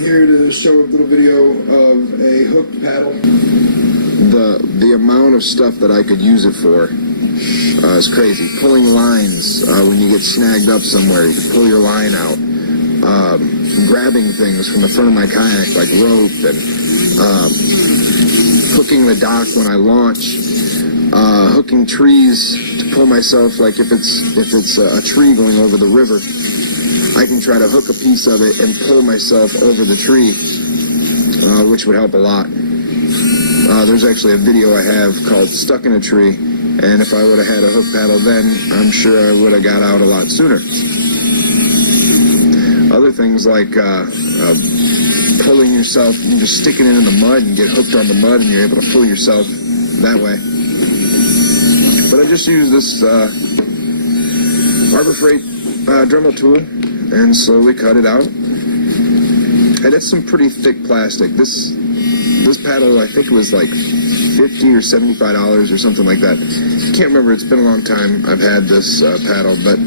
I'm here to show a little video of a hooked paddle. The amount of stuff that I could use it for is crazy. Pulling lines when you get snagged up somewhere, you can pull your line out. Grabbing things from the front of my kayak like rope and hooking the dock when I launch. Hooking trees to pull myself, like if it's a tree going over the river, I can try to hook a piece of it and pull myself over the tree, which would help a lot. There's actually a video I have called Stuck in a Tree, and if I would have had a hook paddle then, I'm sure I would have got out a lot sooner. Other things like pulling yourself, you just sticking it in the mud and get hooked on the mud and you're able to pull yourself that way. But I just used this Harbor Freight Dremel tool and slowly cut it out. And it's some pretty thick plastic. This paddle, I think it was like $50 or $75 or something like that. Can't remember, it's been a long time I've had this paddle, but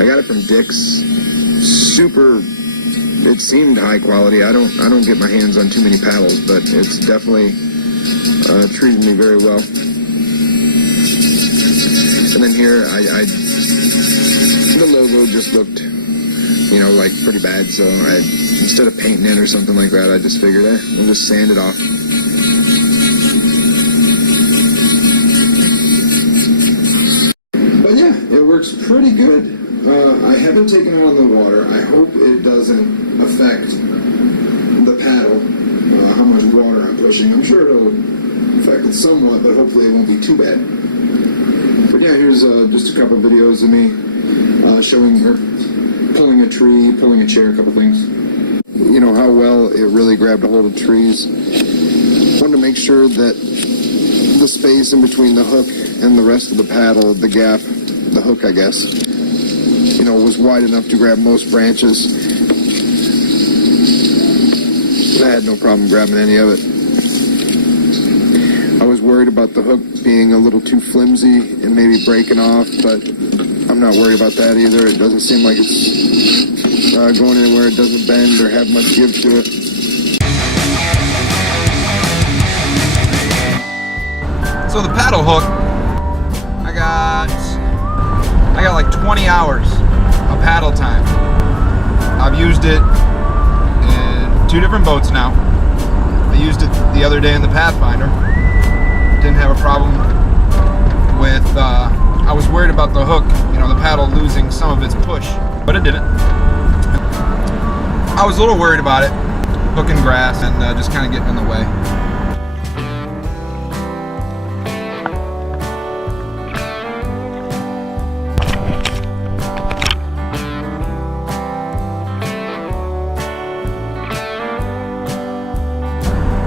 I got it from Dick's. Super, it seemed high quality. I don't get my hands on too many paddles, but it's definitely treated me very well. And then here, the logo just looked, like pretty bad, so instead of painting it or something like that, I just figured, we'll just sand it off. But yeah, it works pretty good. I haven't taken it on the water. I hope it doesn't affect the paddle, how much water I'm pushing. I'm sure it'll affect it somewhat, but hopefully it won't be too bad. But yeah, here's just a couple videos of me showing her pulling a tree, pulling a chair, a couple things. You know how well it really grabbed a hold of trees. Wanted to make sure that the space in between the hook and the rest of the paddle, the gap, the hook I guess, was wide enough to grab most branches. I had no problem grabbing any of it. I was worried about the hook being a little too flimsy and maybe breaking off, but I'm not worried about that either. It doesn't seem like it's going anywhere. It doesn't bend or have much give to it. So the paddle hook, I got like 20 hours of paddle time. I've used it in 2 different boats now. I used it the other day in the Pathfinder. Didn't have a problem with, I was worried about the hook, the paddle losing some of its push, but it didn't. I was a little worried about it, hooking grass and just kind of getting in the way.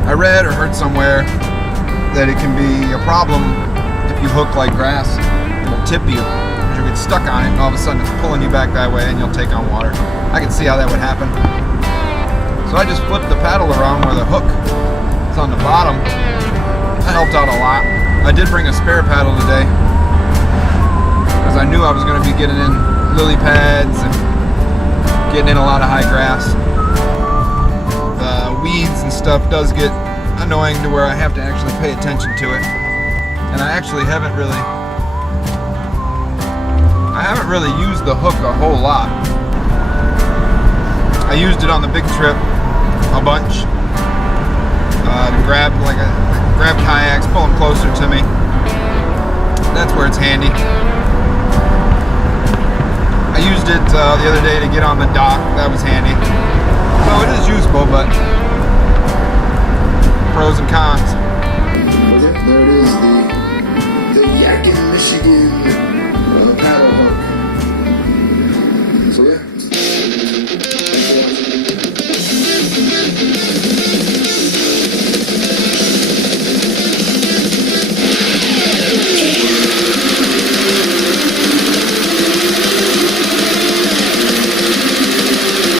I read or heard somewhere that it can be a problem if you hook like grass. It'll tip you. You'll get stuck on it and all of a sudden it's pulling you back that way and you'll take on water. I can see how that would happen. So I just flipped the paddle around where the hook is on the bottom. That helped out a lot. I did bring a spare paddle today because I knew I was going to be getting in lily pads and getting in a lot of high grass. The weeds and stuff does get annoying to where I have to actually pay attention to it. And I actually haven't really used the hook a whole lot. I used it on the big trip a bunch to grab kayaks, pull them closer to me. That's where it's handy. I used it the other day to get on the dock. That was handy. So it is useful, but pros and cons.